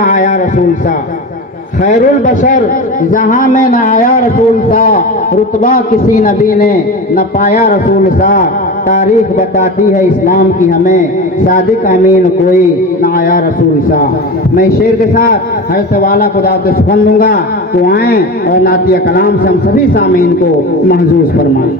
न आया रसूल सा, खैरुल बशर जहां में न आया रसूल सा, रुतबा किसी नबी ने न पाया रसूल सा। तारीख बताती है इस्लाम की हमें, सादिक अमीन कोई न आया रसूल सा। मैं शेर के साथ हज़रत वाला खुदा से सुखन दूंगा, तो आएँ और नातिया कलाम से हम सभी सामीन को महजूज फरमाएं।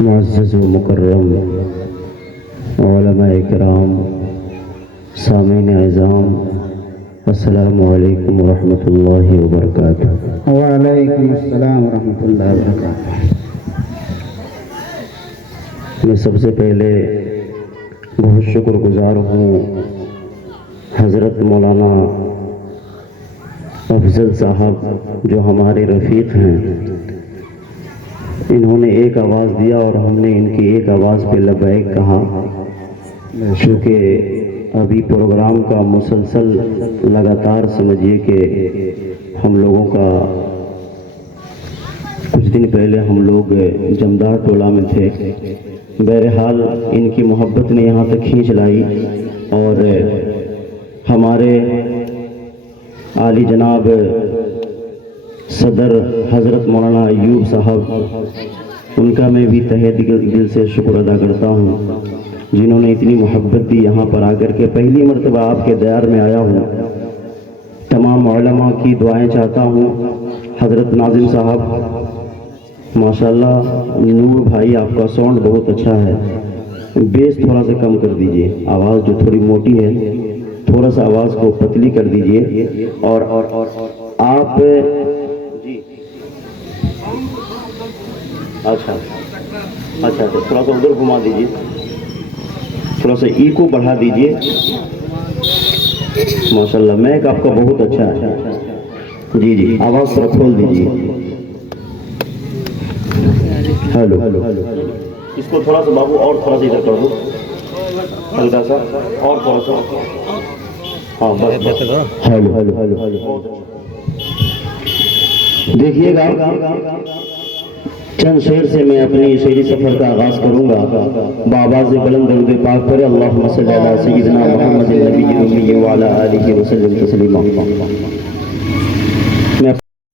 मुअज़्ज़ज़ व मुकर्रम उलमाए किराम, सामीन इज़ाम, अस्सलामु अलैकुम व रहमतुल्लाहि व बरकातुहू। वालेकुम अस्सलाम व रहमतुल्लाहि व बरकातुहू। मैं सबसे पहले बहुत शुक्रगुजार हूँ हज़रत मौलाना अफजल साहब, जो हमारे रफ़ीक हैं। इन्होंने एक आवाज़ दिया और हमने इनकी एक आवाज़ पे लबैक कहा, चूँकि अभी प्रोग्राम का मुसलसल लगातार समझिए कि हम लोगों का कुछ दिन पहले हम लोग जमदार टोला में थे। बहरहाल इनकी मोहब्बत ने यहाँ तक खींच लाई और हमारे आली जनाब सदर हज़रत मौलाना अय्यूब साहब, उनका मैं भी तहे दिल से शुक्र अदा करता हूँ, जिन्होंने इतनी मोहब्बत दी। यहाँ पर आकर के पहली मर्तबा आपके दयार में आया हूँ। तमाम उलमा की दुआएं चाहता हूँ। हज़रत नाज़िम साहब माशाल्लाह, नूर भाई आपका साउंड बहुत अच्छा है, बेस थोड़ा सा कम कर दीजिए, आवाज़ जो थोड़ी मोटी है थोड़ा सा आवाज़ को पतली कर दीजिए। और आप अच्छा थोड़ा सा उधर घुमा दीजिए, थोड़ा सा ई को बढ़ा दीजिए। माशाल्लाह मैक आपका बहुत अच्छा है। जी आवाज़ थोड़ा खोल दीजिए। हेलो, इसको थोड़ा सा बाबू और थोड़ा सा इधर कर दो, हल्का सा और थोड़ा सा। हाँ बस। हेलो। देखिएगा, चंद शेर से मैं अपनी शेरी सफ़र का आगाज़ करूँगा। बाबाज़ बुलंद दरूद पाक पर अल्लाहुम्मा सल्ली अला सय्यिदिना मुहम्मदिन नबिय्यिल उम्मी व अला आलिहि व सल्लम तस्लीमा।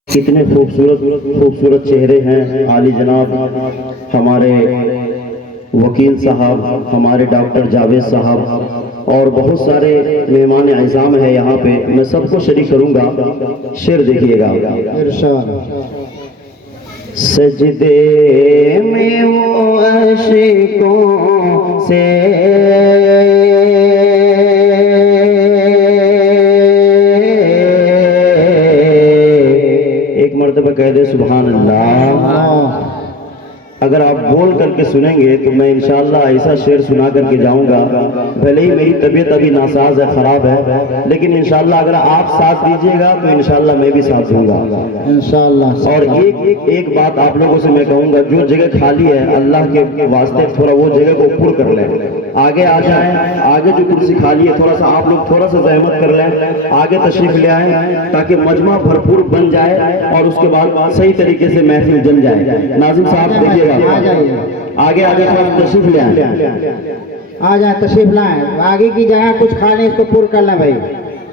कितने खूबसूरत चेहरे हैं आली जनाब हमारे वकील साहब, हमारे डॉक्टर जावेद साहब और बहुत सारे मेहमान आज़ाम है यहाँ पे। मैं सबको शरीक करूँगा। शेर देखिएगा। सजदे में वो आशिकों से एक मर्तबा कह दे सुभान अल्लाह। अगर आप बोल करके सुनेंगे तो मैं इंशाअल्लाह ऐसा शेर सुना करके जाऊंगा। भले ही मेरी तबीयत अभी नासाज है, ख़राब है, लेकिन इंशाअल्लाह अगर आप साथ दीजिएगा तो इंशाअल्लाह मैं भी साथ दूंगा इंशाअल्लाह। और एक बात आप लोगों से मैं कहूँगा, जो जगह खाली है अल्लाह के वास्ते थोड़ा वो जगह को पूर्ण कर लें, आगे आ जाएं। आगे जो कुर्सी खाली है थोड़ा सा आप लोग थोड़ा सा जहमत कर लें, आगे तशरीफ ले आएँ ताकि मजमा भरपूर बन जाए और उसके बाद सही तरीके से महफिल जम जाए। नाज़िम साहब देखिएगा, आगे थोड़ा तशरीफ ले आए, आ जाए तशरीफ लाएं। आगे की जगह कुछ खाने इसको पूर्ण करना भाई।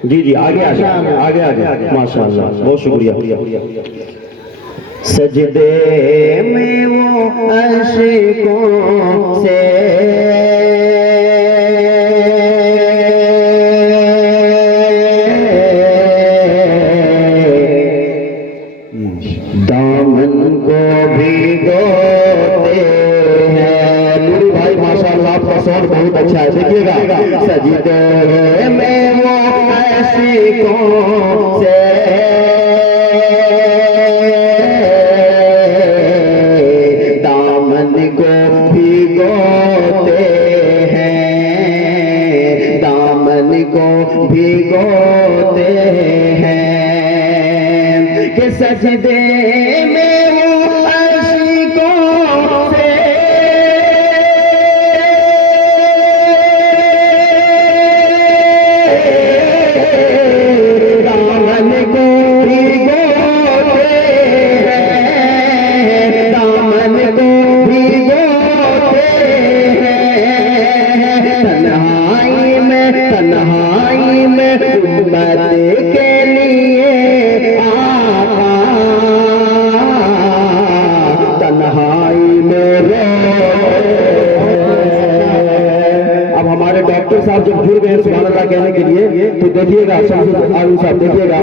जी आगे आगे माशाअल्लाह, बहुत शुक्रिया। सजदे में वो आशिकों से दामन को भिगोते हैं। नूरी भाई माशाअल्लाह आपका साउंड बहुत अच्छा है, देखिएगा। सजदे में वो आशिकों से दामन को भिगोते हैं, दामन को भिगोते हैं कि सजदे में वो आशिकों से दामन को भिगोते हैं। जब जुड़ गए सुभान अल्लाह कहने के लिए, तो देखिएगा शमसुल आलम साहब, देखिएगा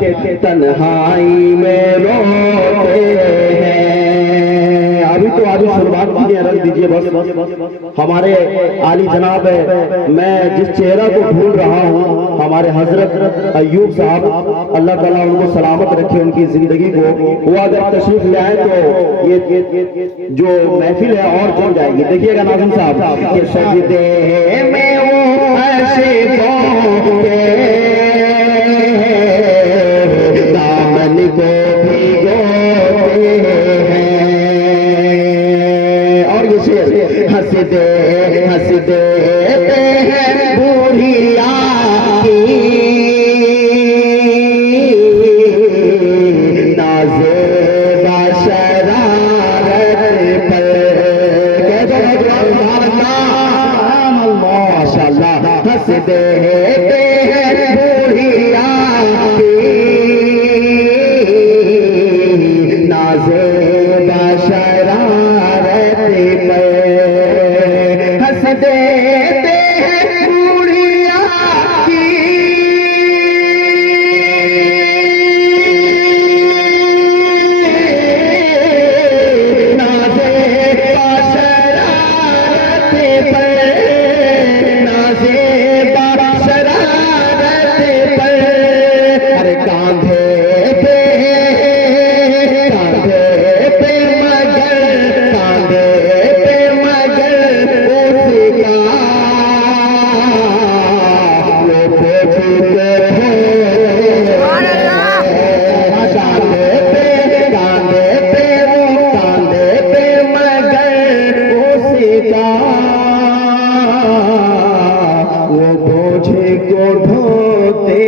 कि तन्हाई में रोते हैं। अभी तो आदि शुरुआत कीजिए, रख दीजिए बस। हमारे आली जनाब है, मैं जिस चेहरा को ढूंढ रहा हूँ, हमारे हजरत अय्यूब साहब, अल्लाह ताला उनको सलामत रखे, उनकी जिंदगी को। वो अगर तशरीफ ले आए तो ये जो महफिल है और जम जाएगी। देखिएगा नाज़िम साहब कि सजदे में वो आशिकों के दामन को भिगोते हैं। और ये शेर हंस देते हैं बूढ़िया की नाज़े बशरारत पर। माशाअल्लाह, हंस देते हैं बूढ़िया की नाज़े बशरारत पर। हंस देते हैं बूढ़िया की नाज़े बशरारत पर, नाज़े बशरारत पर। अरे कांधे पे मगर, कांधे पे मगर उसका वो पोछ के कांधे पे मगर उसका वो बोझ को ढोते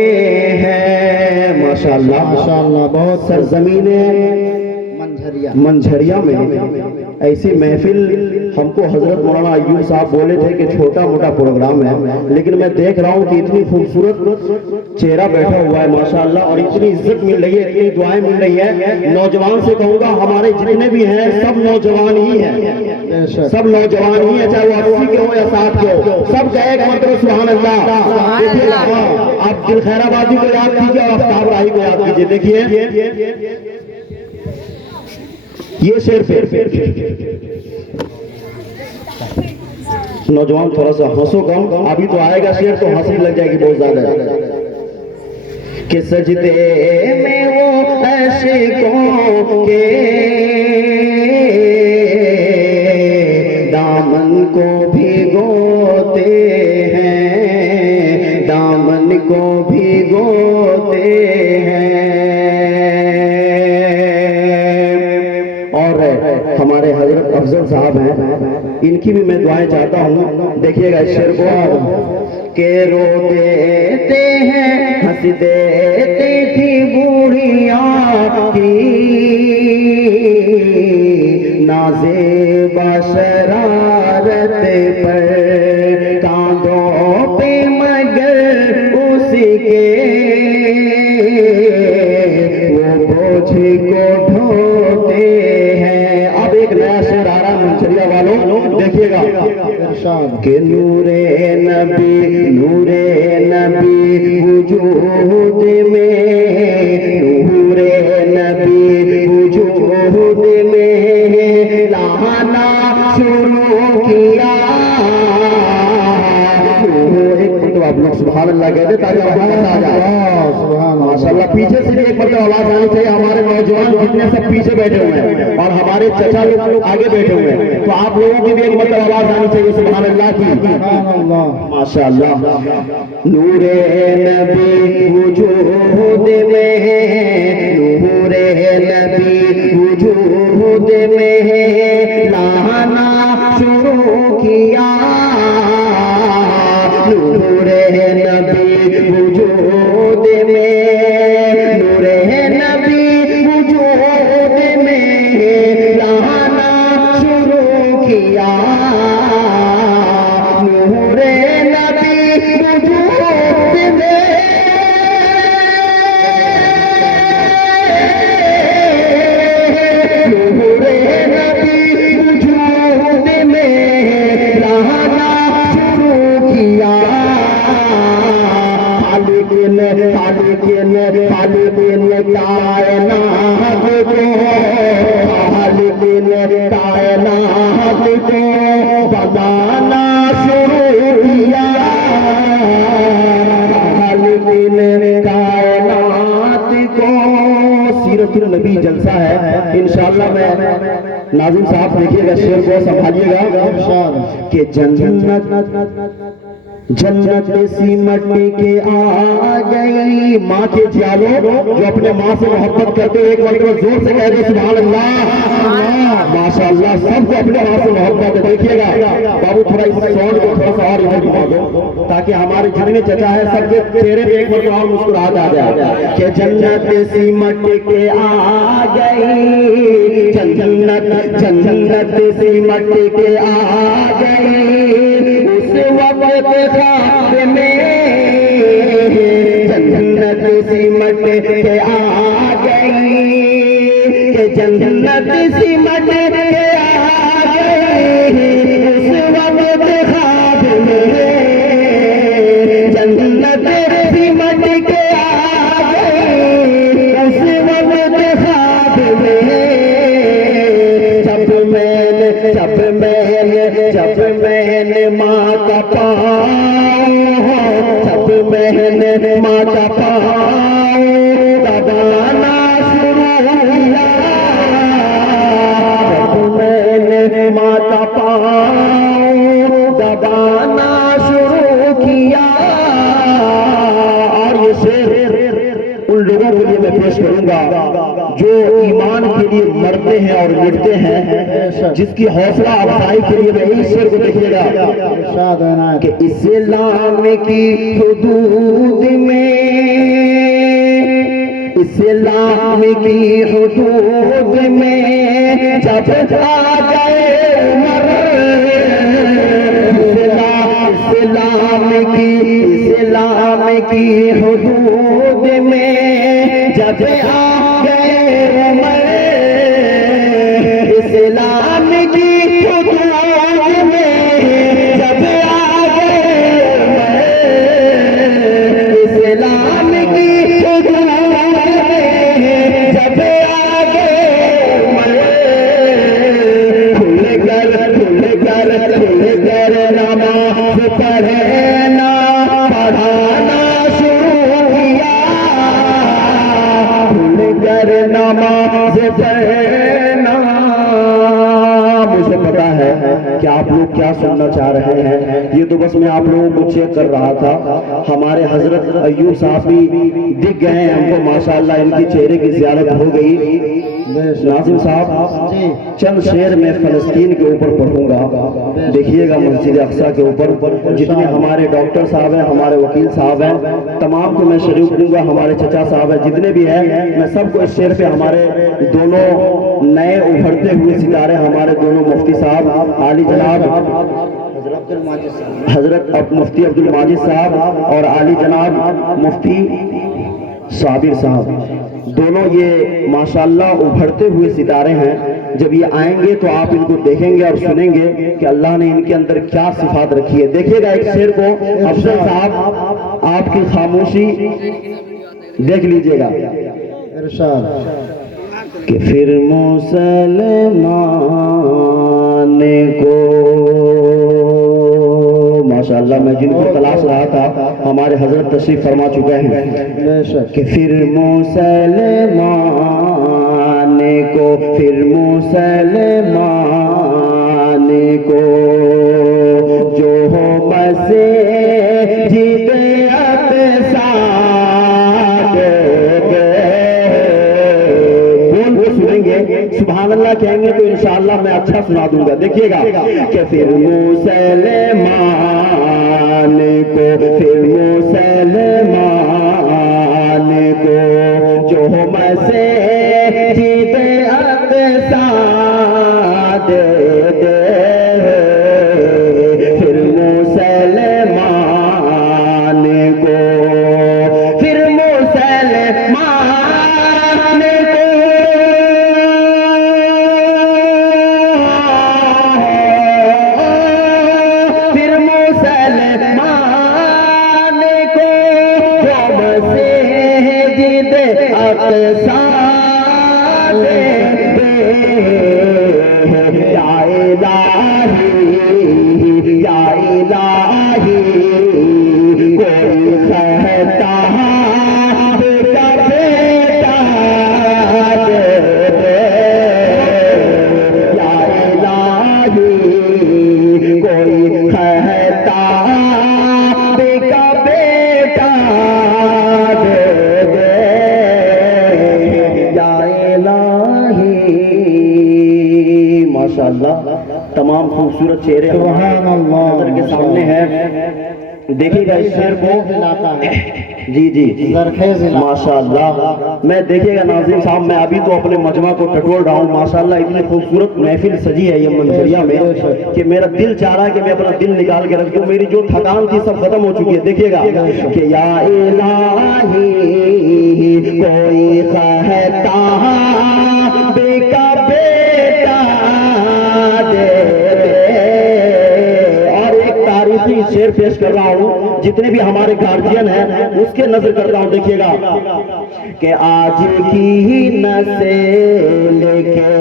हैं। माशाअल्लाह माशाअल्लाह, बहुत सरजमीने मंझरिया में ऐसी महफिल हमको हजरत मौलाना अय्यूब साहब बोले थे कि छोटा मोटा प्रोग्राम है, लेकिन मैं देख रहा हूँ कि इतनी खूबसूरत चेहरा बैठा हुआ है माशाअल्लाह, और इतनी इज्जत मिल रही है, इतनी दुआएं मिल रही है। नौजवान से कहूँगा, हमारे जितने भी हैं सब नौजवान ही हैं, सब नौजवान ही है, चाहे वो 80 के हो या 60 के हो, सब का एक मतलब सुभान अल्लाह। देखिए आप दिल खैराबादी को याद कीजिए और आफ्ताब राही को याद कीजिए। देखिए ये शेर नौजवान थोड़ा सा हंसो कम, अभी तो आएगा शेर तो हंसी लग जाएगी बहुत ज्यादा। कि सजदे में वो आशिकों के दामन को भिगोते हैं, दामन को भिगोते हैं। और हमारे हजरत अफजल साहब हैं, इनकी भी मैं दुआएं चाहता हूँ। देखिएगा इस शेर को के रो देते हैं, हंस देती थी बूढ़िया की नाज़े बशरारत पर। कांधों पे मगर उसके वो बोझ को ढोते हैं। अब एक नया शेर आ रहा मंचरिया वालों, देखिएगा कि नूरे नबी वजूद में, नूरे नबी वजूद में लाना शुरू किया। तो आप लोग सुभान अल्लाह कहते ताकि आ जाए। सुभान माशाअल्लाह। पीछे से भी एक मतलब आवाज आनी चाहिए। हमारे नौजवान जितने सब पीछे बैठे हुए हैं और हमारे चचा लोग आगे बैठे हुए हैं, तो आप लोगों की भी एक मतलब आवाज आनी चाहिए सुभान अल्लाह की। माशाअल्लाह। नूरे नबी वजूद में, नूरे नबी वजूद में लाना शुरू किया। नूरे नबी वजूद में, नूरे नबी वजूद में लाना शुरू किया। नूरे नबी वजूद में इंशाअल्लाह मैं नाज़िम साहब देखिएगा, शेर को संभालिएगा कि जन्नत सी मट्टी के आ गई। माँ के प्यालों जो अपने माँ से मोहब्बत करते हुए एक मरतबा जोर से कह दो सुभान अल्लाह। माशाअल्लाह, सबको अपने माँ से मोहब्बत है। देखिएगा बाबू, थोड़ा इस साउंड को थोड़ा सा और इधर घुमा दो ताकि हमारे जितने चचा है सबके चेहरे पे एक मरतबा और मुस्कुराहट आ जाए कि जन्नत सी मट्टी के आ गई, जन्नत सी मट्टी के आ गई। उस वक्त ख्वाब में जन्नत सी मट्टी के आ गई, जन्नत सी मट्टी के आ गई। उस वक्त ख्वाब में जन्नत सी मट्टी के आ गई। उस वक्त ख्वाब में जब मैंने माँ का पाँव, जब मैंने माँ का पाँव दबाना शुरू किया, जब मैंने माँ का पाँव दबाना शुरू किया। और ये शेर उन लोगों के लिए मैं पेश करूंगा जो ईमान के लिए मरते हैं और मिटते हैं, जिसकी हौसला अफजाई के लिए मैं इस शेर को देखिएगा कि इस्लाम की हुदूद में, इस्लाम की हुदूद में जब आ गए उमर, इस्लाम की हुदूद में जब आ गए उमर, इस्लाम की हुदूद में जब आ गए उमर, इस्लाम की हुदूद में जब आ गए उमर। खुल कर नमाज़ पढ़ना पढ़ाना शुरू किया, खुलकर नमाज़ पढ़ना। मुझे पता है कि आप लोग क्या सुनना चाह रहे हैं, ये तो बस मैं आप लोगों को चेक कर रहा था। हमारे हजरत अय्यूब साहब भी दिख गए हैं हमको, माशाअल्लाह इनकी चेहरे की ज़ियारत हो गई। नाज़िम साहब चंद शेर में फलस्तीन के ऊपर पढ़ूंगा। देखिएगा मस्जिद अक्सा के ऊपर जितने हमारे डॉक्टर साहब हैं, हमारे वकील साहब हैं, तमाम को मैं शरीक दूंगा। हमारे चचा साहब हैं, जितने भी हैं, मैं सबको इस शेर पे हमारे दोनों नए उभरते हुए सितारे, हमारे दोनों मुफ्ती साहब आली जनाब हजरत मुफ्ती अब्दुल माजिद साहब और आली जनाब मुफ्ती साबिर साहब, दोनों ये माशाअल्लाह उभरते हुए सितारे हैं। जब ये आएंगे तो आप इनको देखेंगे और सुनेंगे कि अल्लाह ने इनके अंदर क्या सिफात रखी है। देखिएगा एक शेर को अफजल साहब, आपकी खामोशी देख लीजिएगा कि फिर मुसलमान को, माशाअल्लाह मैं जिनको तलाश रहा था हमारे हजरत तशरीफ फरमा चुके हैं कि फिर मुसलमान को, फिर मुसलमान को जो हो मस्जिद अक़सा सुभान अल्लाह कहेंगे तो इंशाअल्लाह मैं अच्छा सुना दूंगा। देखिएगा कि फिर मुसलमान को, फिर मुसलमान को जो मस्जिद अक़सा दे दे, फिर मुसलमान को, फिर मुसलमान माशाअल्लाह तमाम खूबसूरत चेहरे सुभान अल्लाह नजर के सामने है। देखिएगा इस शेर को, इलाका है, जी जी जरखेज इलाका। माशाअल्लाह। मैं देखिएगा नाज़रीन साहब, मैं अभी तो अपने मजमा को टटोल रहा हूँ। माशाअल्लाह इतनी खूबसूरत महफिल सजी है ये मंजरिया में कि मेरा दिल चाह रहा है कि मैं अपना दिल निकाल के रख दूं। मेरी जो थकान थी सब खत्म हो चुकी है। देखिएगा कि या इलाही कोई कहता बेका बेटा दे तारीखी शेर पेश कर रहा हूँ। जितने भी हमारे गार्जियन हैं उसके नजर करता हूँ। देखिएगा कि आज की ही नस्ल के,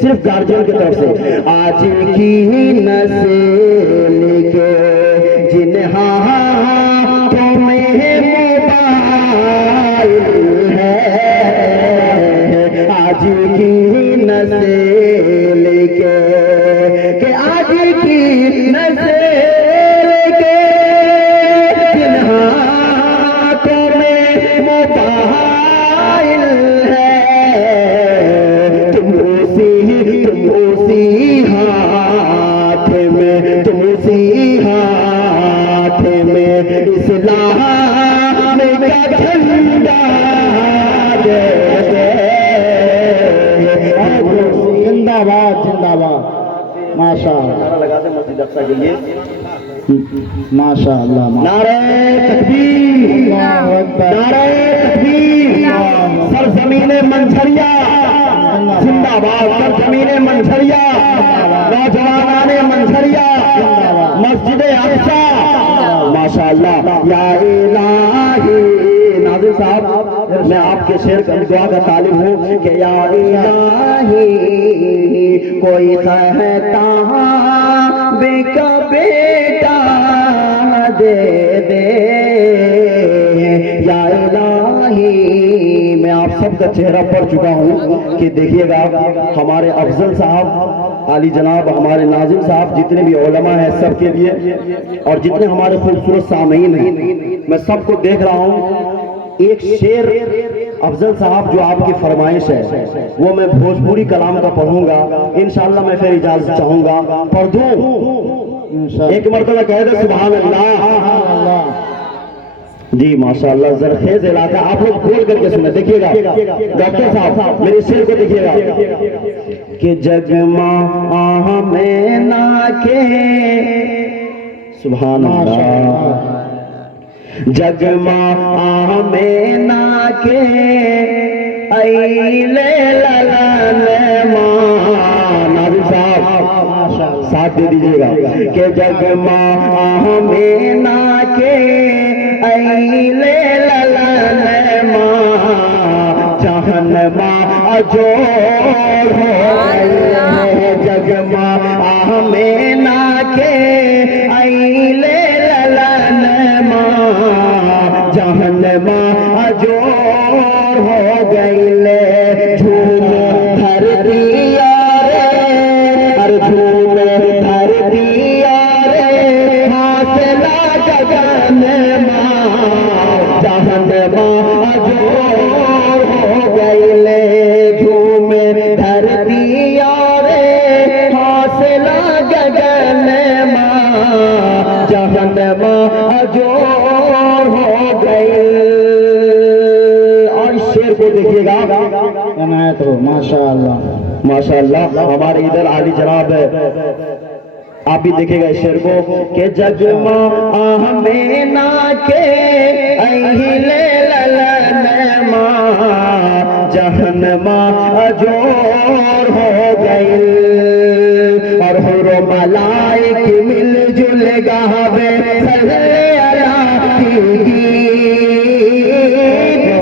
सिर्फ गार्जियन की तरफ से, आज की ही नस्ल के जिन हाथों में मोबाइल है, आज की ही नस्ल के आज की नस्ल के जिन हाथों में मोबाइल है, तुम उसी हाथ में इस्लाम का झंडा दे दे। जिंदाबाद जिंदाबाद। माशाअल्लाह लगा दे मस्जिद अक्सा के लिए। माशाअल्लाह। नारे तकबीर, नारे तकबीर। सरजमीने मंझरिया जिंदाबाद, सरजमीने मंझरिया, नौजवानाने मंझरिया, मस्जिद अक्सा माशाअल्लाह। या इलाही, नाज़िर साहब मैं आपके शेर का दुआ का तालिब हूँ कि या इलाही कोई कहता बेका बेटा दे दे, या इलाही। मैं आप सबका चेहरा पढ़ चुका हूँ कि देखिएगा हमारे अफजल साहब, आली जनाब, हमारे नाज़िम साहब, जितने भी उलमा हैं सबके लिए, और जितने हमारे खूबसूरत सामीन हैं, मैं सबको देख रहा हूँ। एक शेर अफजल साहब जो आपकी फरमाइश है वो मैं भोजपुरी कलाम का पढ़ूंगा इंशाअल्लाह। मैं फिर इजाजत चाहूंगा, पढ़ दूं एक मरतबा कह दे सुभान अल्लाह। जी माशाअल्लाह। जरखेज इलाका, आप लोग बोल करके सुने। देखिएगा डॉक्टर साहब मेरे शेर को देखिएगा कि जगमा में ना के, सुभान अल्लाह, जगमा में ना के अइले ललन नाज़िर साहब साथ दे दीजिएगा कि जगमा में ना के अइले ललन जहन अजोर हो गए, जगमा में ना के अइले ललन जहनमा अजोर हो गईले। झूम धरती रे, झूम धरती रे, हासला गगन जहनमा अजोर हो गईले। झूम धरती रे, हासला गगन जहनमा अजोर हो गई। और शेर को देखिएगा इनायत हो। माशाअल्लाह माशाअल्लाह। हमारे इधर आली जनाब आप भी देखिएगा इस शेर को कि जगमा में ना के अइले ललन जहनमा अजोर हो गई। और हुरो मलाइक मिलजुल गावे सल्ले अला की,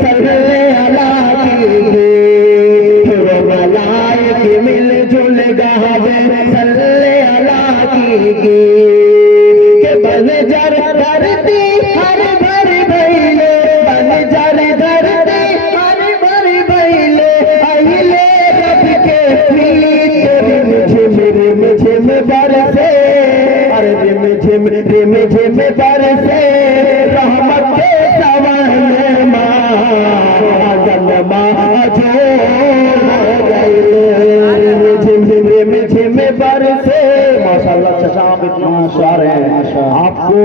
सल्ले अला की। हुरो मलाइक मिलजुल गावे सल्ले अला की के बंजर धरती हर भर भइले, बंजर धरती हर भर भइले। अइले रब के प्रीत रिम झिम बरसे, अरे रिम झिम जैसा आप इतना मुस्कुरा रहे हैं, आपको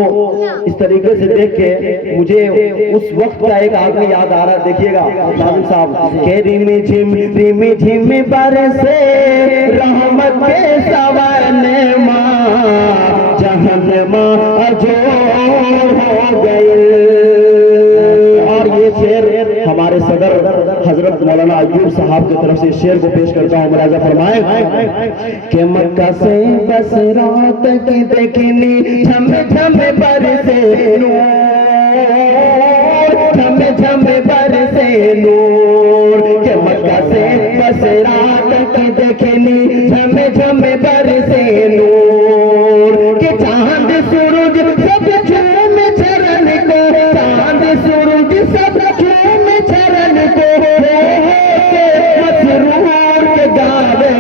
इस तरीके से देख के मुझे उस वक्त का एक आदमी याद आ रहा है। देखिएगा नाज़िम साहब के रिमी झिम बरसे रहमत के सवाने माँ जहन्नमा अजोर हो गए। और ये शेर हमारे सदर हजरत मौलाना अय्यूब साहब की तरफ से शेर को पेश करता हूँ। मुलाजा फरमाए कि मक्का से बस रात की देखनी झम झम बरसे नूर, झम झम बरसे नूर। कि मक्का से बस रात की देखनी झम झम बरसे नूर। कि चांद सूरज सब झूम चरण को, चांद सूरज सब झूम चरण को मसरूर के गावे,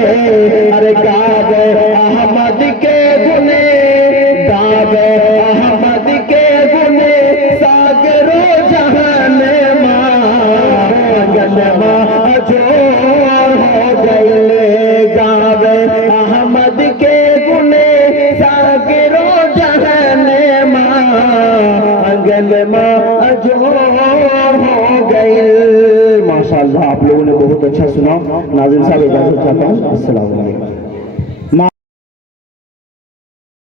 अरे गावे अहमद के गुने, गावे अहमद के गुने सागरो जहान मां अजोर हो गए। गावे अहमद के गुने सागरो जहान मां अजोर हो गए। माशाअल्लाह आप लोगों ने बहुत अच्छा सुना। नाज़िम साहब इजाजत चाहता हूँ। अस्सलाम वालेकुम।